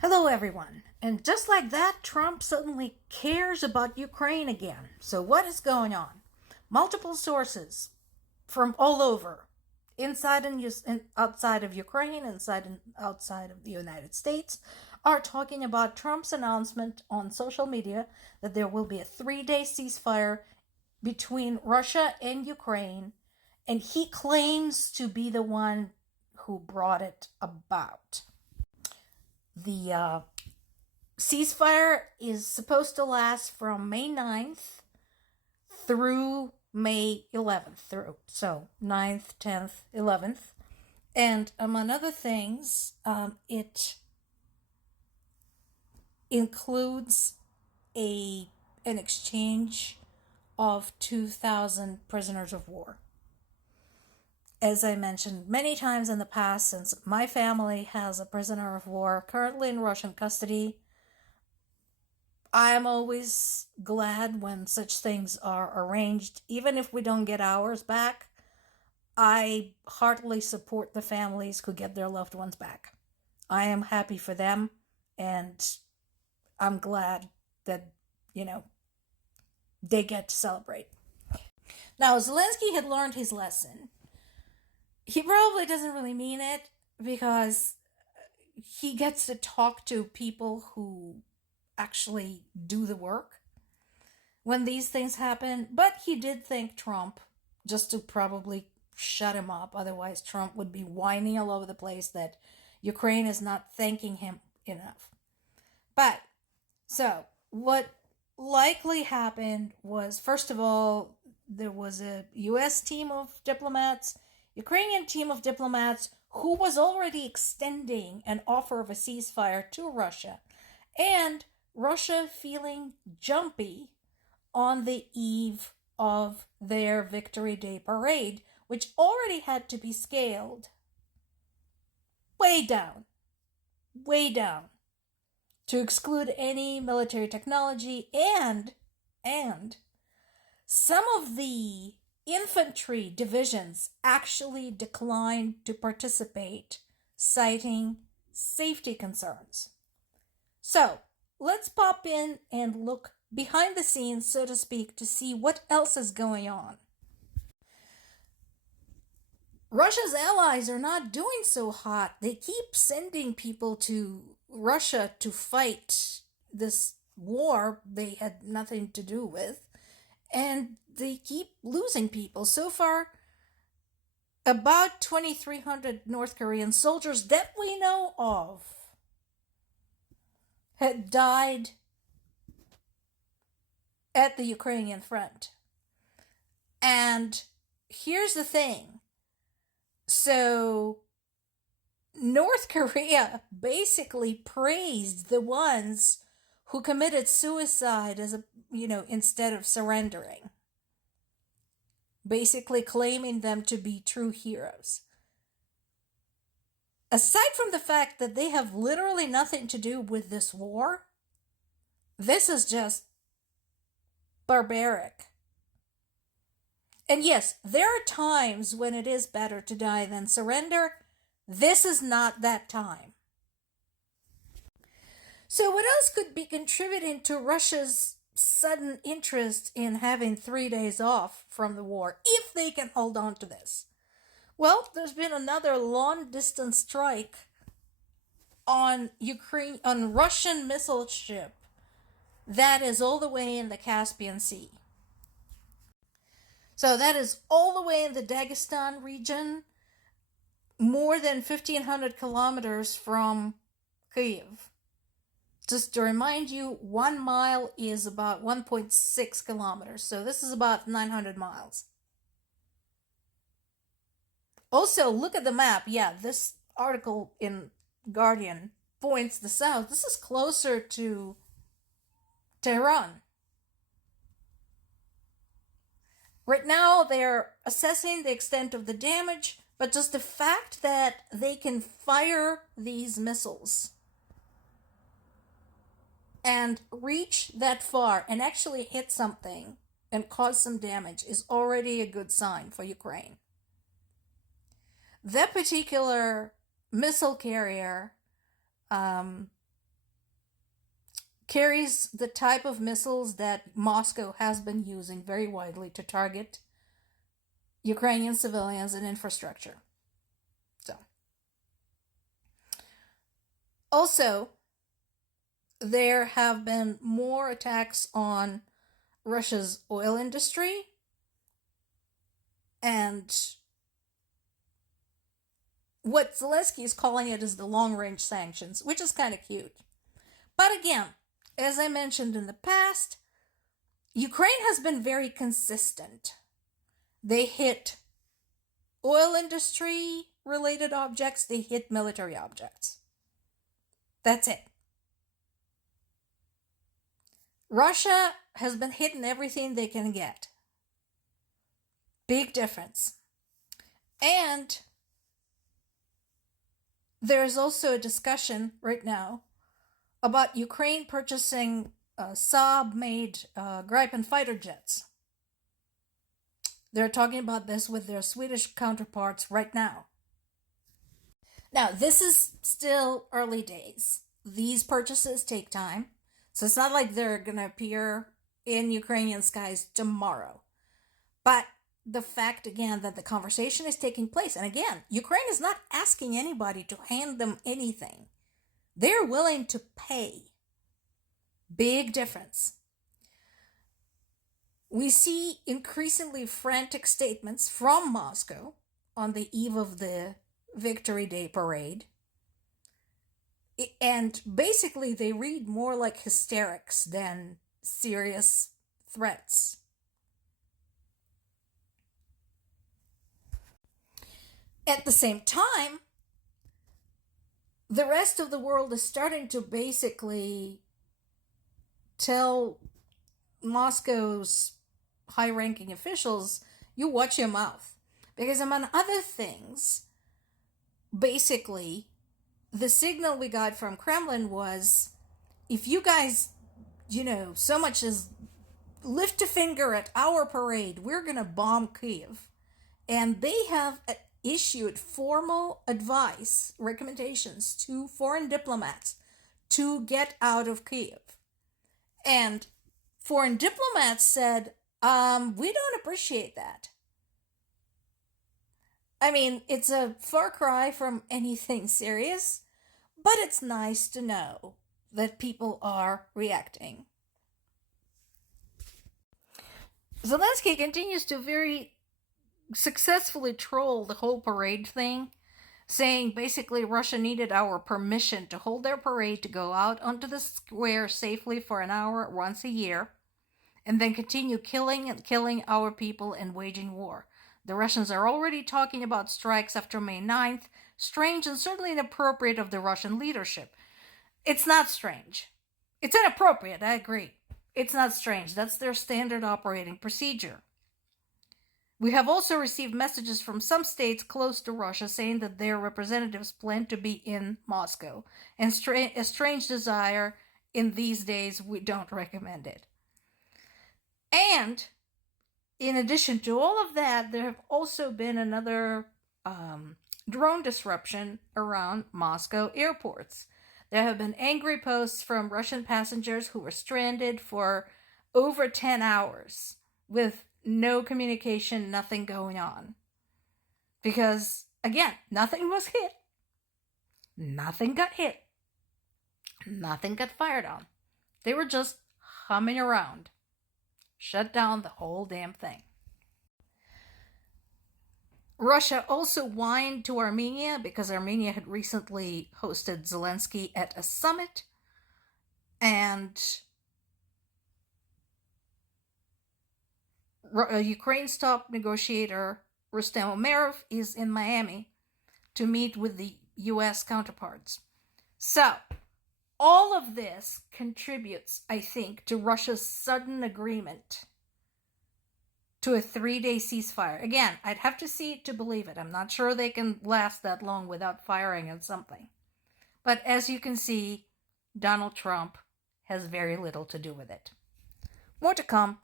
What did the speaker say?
Hello, everyone. And just like that, Trump suddenly cares about Ukraine again. So, what is going on? Multiple sources from all over, inside and outside of Ukraine, inside and outside of the United States, are talking about Trump's announcement on social media that there will be a 3-day ceasefire between Russia and Ukraine. And he claims to be the one who brought it about. The ceasefire is supposed to last from May 9th through May 11th, so 9th, 10th, 11th. And among other things, it includes an exchange of 2,000 prisoners of war. As I mentioned many times in the past, since my family has a prisoner of war currently in Russian custody, I am always glad when such things are arranged. Even if we don't get ours back, I heartily support the families who get their loved ones back. I am happy for them, and I'm glad that, they get to celebrate. Now, Zelensky had learned his lesson. He probably doesn't really mean it because he gets to talk to people who actually do the work when these things happen. But he did thank Trump just to probably shut him up. Otherwise, Trump would be whining all over the place that Ukraine is not thanking him enough. But, so, what likely happened was, first of all, there was a U.S. team of diplomats, Ukrainian team of diplomats, who was already extending an offer of a ceasefire to Russia, and Russia feeling jumpy on the eve of their Victory Day parade, which already had to be scaled way down, to exclude any military technology, and some of the infantry divisions actually declined to participate, citing safety concerns. So, let's pop in and look behind the scenes, so to speak, to see what else is going on. Russia's allies are not doing so hot. They keep sending people to Russia to fight this war they had nothing to do with, and they keep losing people. So far, about 2,300 North Korean soldiers that we know of had died at the Ukrainian front. And here's the thing. So, North Korea basically praised the ones who committed suicide instead of surrendering. Basically claiming them to be true heroes. Aside from the fact that they have literally nothing to do with this war, this is just barbaric. And yes, there are times when it is better to die than surrender. This is not that time. So what else could be contributing to Russia's sudden interest in having 3 days off from the war, if they can hold on to this? Well, there's been another long-distance strike on Russian missile ship that is all the way in the Caspian Sea. So that is all the way in the Dagestan region, more than 1,500 kilometers from Kyiv. Just to remind you, 1 mile is about 1.6 kilometers, so this is about 900 miles. Also, look at the map. Yeah, this article in Guardian points this out. This is closer to Tehran. Right now, they're assessing the extent of the damage, but just the fact that they can fire these missiles and reach that far and actually hit something and cause some damage is already a good sign for Ukraine. That particular missile carrier carries the type of missiles that Moscow has been using very widely to target Ukrainian civilians and infrastructure. So, also, there have been more attacks on Russia's oil industry, and what Zelensky is calling it is the long-range sanctions, which is kind of cute. But again, as I mentioned in the past, Ukraine has been very consistent. They hit oil industry related objects, they hit military objects. That's it. Russia has been hitting everything they can get. Big difference. And there's also a discussion right now about Ukraine purchasing Saab-made Gripen fighter jets. They're talking about this with their Swedish counterparts right now. Now, this is still early days. These purchases take time. So it's not like they're going to appear in Ukrainian skies tomorrow. But the fact, again, that the conversation is taking place, and again, Ukraine is not asking anybody to hand them anything. They're willing to pay. Big difference. We see increasingly frantic statements from Moscow on the eve of the Victory Day parade. And basically, they read more like hysterics than serious threats. At the same time, the rest of the world is starting to basically tell Moscow's high-ranking officials, you watch your mouth. Because among other things, basically, the signal we got from Kremlin was, if you guys, so much as lift a finger at our parade, we're going to bomb Kyiv. And they have issued formal advice, recommendations to foreign diplomats to get out of Kyiv. And foreign diplomats said, we don't appreciate that. I mean, it's a far cry from anything serious, but it's nice to know that people are reacting. Zelensky continues to very successfully troll the whole parade thing, saying basically Russia needed our permission to hold their parade to go out onto the square safely for an hour once a year, and then continue killing our people and waging war. The Russians are already talking about strikes after May 9th, strange and certainly inappropriate of the Russian leadership. It's not strange. It's inappropriate, I agree. It's not strange. That's their standard operating procedure. We have also received messages from some states close to Russia saying that their representatives plan to be in Moscow. And a strange desire in these days, we don't recommend it. And in addition to all of that, there have also been another drone disruption around Moscow airports. There have been angry posts from Russian passengers who were stranded for over 10 hours with no communication, nothing going on. Because, again, nothing was hit. Nothing got hit. Nothing got fired on. They were just humming around. Shut down the whole damn thing. Russia also whined to Armenia because Armenia had recently hosted Zelensky at a summit, and Ukraine's top negotiator Rustem Umerov is in Miami to meet with the U.S. counterparts. So, all of this contributes, I think, to Russia's sudden agreement to a 3-day ceasefire. Again, I'd have to see it to believe it. I'm not sure they can last that long without firing at something. But as you can see, Donald Trump has very little to do with it. More to come.